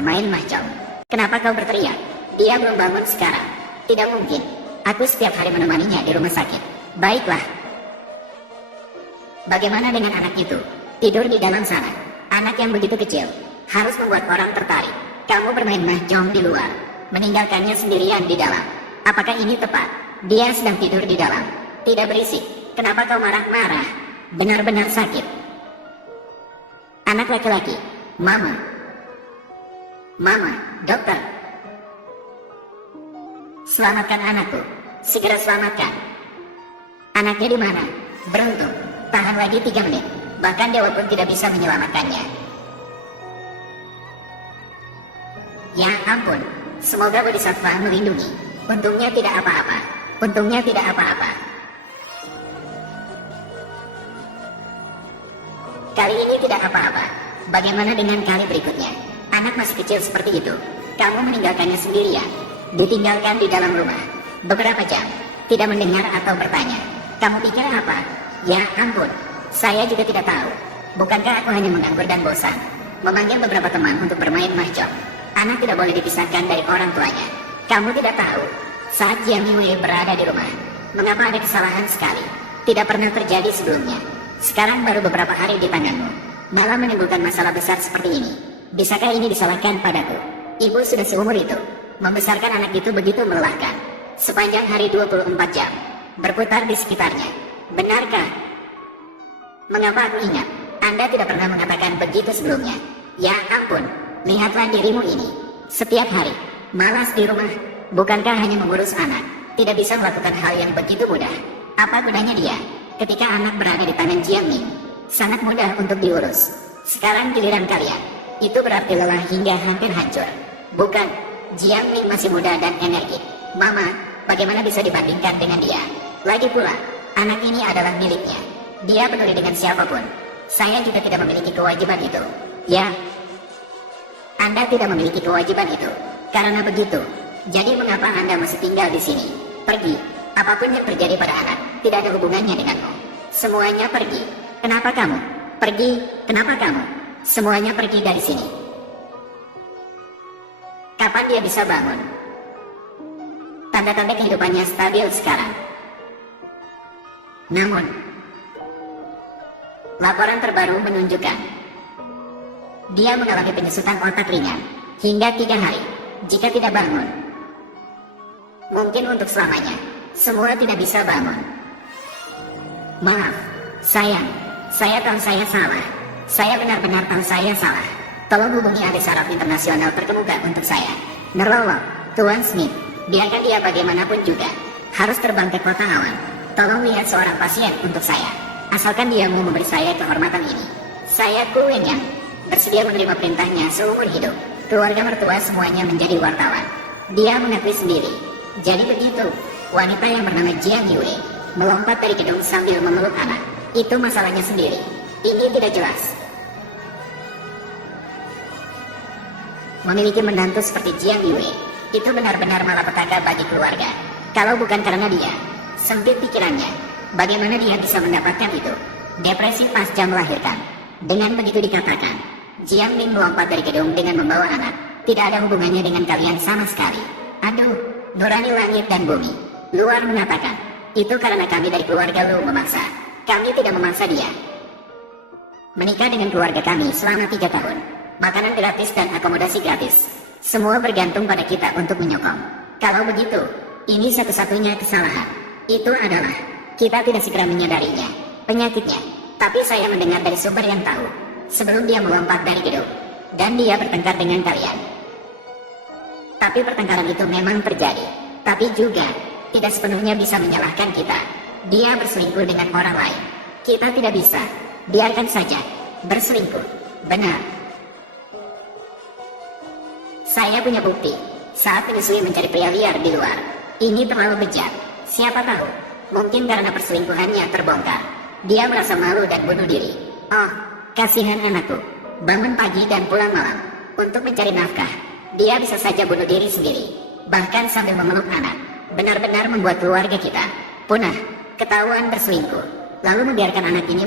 bermain mahjong. Kenapa kau berteriak? Dia belum bangun sekarang. Tidak mungkin. Aku setiap hari menemaninya di rumah sakit. Baiklah. Bagaimana dengan anak itu? Tidur di dalam sana. Anak yang begitu kecil harus membuat orang tertarik. Kamu bermain mahjong di luar, meninggalkannya sendirian di dalam. Apakah ini tepat? Dia sedang tidur di dalam. Tidak berisik. Kenapa kau marah-marah? Benar-benar sakit. Anak laki-laki. Mama. Mama, dokter. Selamatkan anakku. Segera selamatkan. Anaknya di mana? Beruntung. Tahan lagi 3 menit. Bahkan dewa pun tidak bisa menyelamatkannya. Ya ampun. Semoga Bodhisattva melindungi. Untungnya tidak apa-apa. Untungnya tidak apa-apa. Kali ini tidak apa-apa. Bagaimana dengan kali berikutnya? Anak masih kecil seperti itu. Kamu meninggalkannya sendirian. Ditinggalkan di dalam rumah. Beberapa jam. Tidak mendengar atau bertanya. Kamu pikir apa? Ya ampun. Saya juga tidak tahu. Bukankah aku hanya menganggur dan bosan? Memanggil beberapa teman untuk bermain mahjong. Anak tidak boleh dipisahkan dari orang tuanya. Kamu tidak tahu. Saat Jiang Yue berada di rumah, mengapa ada kesalahan sekali? Tidak pernah terjadi sebelumnya. Sekarang baru beberapa hari di tanganmu, malah menimbulkan masalah besar seperti ini. Bisakah ini disalahkan padaku? Ibu sudah seumur itu. Membesarkan anak itu begitu melelahkan. Sepanjang hari 24 jam. Berputar di sekitarnya. Benarkah? Mengapa aku ingat? Anda tidak pernah mengatakan begitu sebelumnya. Ya ampun. Lihatlah dirimu ini. Setiap hari. Malas di rumah. Bukankah hanya mengurus anak? Tidak bisa melakukan hal yang begitu mudah. Apa gunanya dia? Ketika anak berada di tangan Jiang Ming, sangat mudah untuk diurus. Sekarang giliran kalian. Itu berarti lelah hingga hampir hancur. Bukan, Jiang Ming masih muda dan energik. Mama, bagaimana bisa dibandingkan dengan dia? Lagi pula, anak ini adalah miliknya. Dia peduli dengan siapapun. Saya juga tidak memiliki kewajiban itu. Ya, Anda tidak memiliki kewajiban itu. Karena begitu, jadi mengapa Anda masih tinggal di sini? Pergi. Apapun yang terjadi pada anak, tidak ada hubungannya denganmu. Semuanya pergi. Kenapa kamu? Pergi. Kenapa kamu? Semuanya pergi dari sini. Kapan dia bisa bangun? Tanda-tanda kehidupannya stabil sekarang. Namun, laporan terbaru menunjukkan dia mengalami penyusutan otak ringan hingga 3 hari. Jika tidak bangun, mungkin untuk selamanya, semua tidak bisa bangun. Maaf, sayang, saya tahu saya salah. Saya benar-benar tahu saya salah. Tolong hubungi adik saraf internasional terkemuka untuk saya. Nerolo, Tuan Smith, biarkan dia bagaimanapun juga. Harus terbang ke kota awan. Tolong lihat seorang pasien untuk saya. Asalkan dia mau memberi saya kehormatan ini. Saya Kuwen yang bersedia menerima perintahnya seumur hidup. Keluarga mertua semuanya menjadi wartawan. Dia mengakui sendiri. Jadi begitu, wanita yang bernama Jiang Yue melompat dari gedung sambil memeluk anak. Itu masalahnya sendiri. Ini tidak jelas. Memiliki menantu seperti Jiang Yue, itu benar-benar malapetaka bagi keluarga. Kalau bukan karena dia, sempit pikirannya, bagaimana dia bisa mendapatkan itu? Depresi pasca melahirkan. Dengan begitu dikatakan, Jiang Ming melompat dari gedung dengan membawa anak. Tidak ada hubungannya dengan kalian sama sekali. Aduh, nurani langit dan bumi. Luar mengatakan, itu karena kami dari keluarga Lu memaksa. Kami tidak memaksa dia. Menikah dengan keluarga kami selama 3 tahun. Makanan gratis dan akomodasi gratis. Semua bergantung pada kita untuk menyokong. Kalau begitu, ini satu-satunya kesalahan. Itu adalah, kita tidak segera menyadarinya. Penyakitnya. Tapi saya mendengar dari sumber yang tahu. Sebelum dia melompat dari gedung. Dan dia bertengkar dengan kalian. Tapi pertengkaran itu memang terjadi. Tapi juga, tidak sepenuhnya bisa menyalahkan kita. Dia berselingkuh dengan orang lain. Kita tidak bisa. Biarkan saja. Berselingkuh. Benar. Saya punya bukti. Saat menyusui mencari pria liar di luar. Ini terlalu bejat. Siapa tahu. Mungkin karena perselingkuhannya terbongkar. Dia merasa malu dan bunuh diri. Oh, kasihan anakku. Bangun pagi dan pulang malam. Untuk mencari nafkah. Dia bisa saja bunuh diri sendiri. Bahkan sambil memeluk anak. Benar-benar membuat keluarga kita punah. Ketahuan berselingkuh. Lalu membiarkan anak ini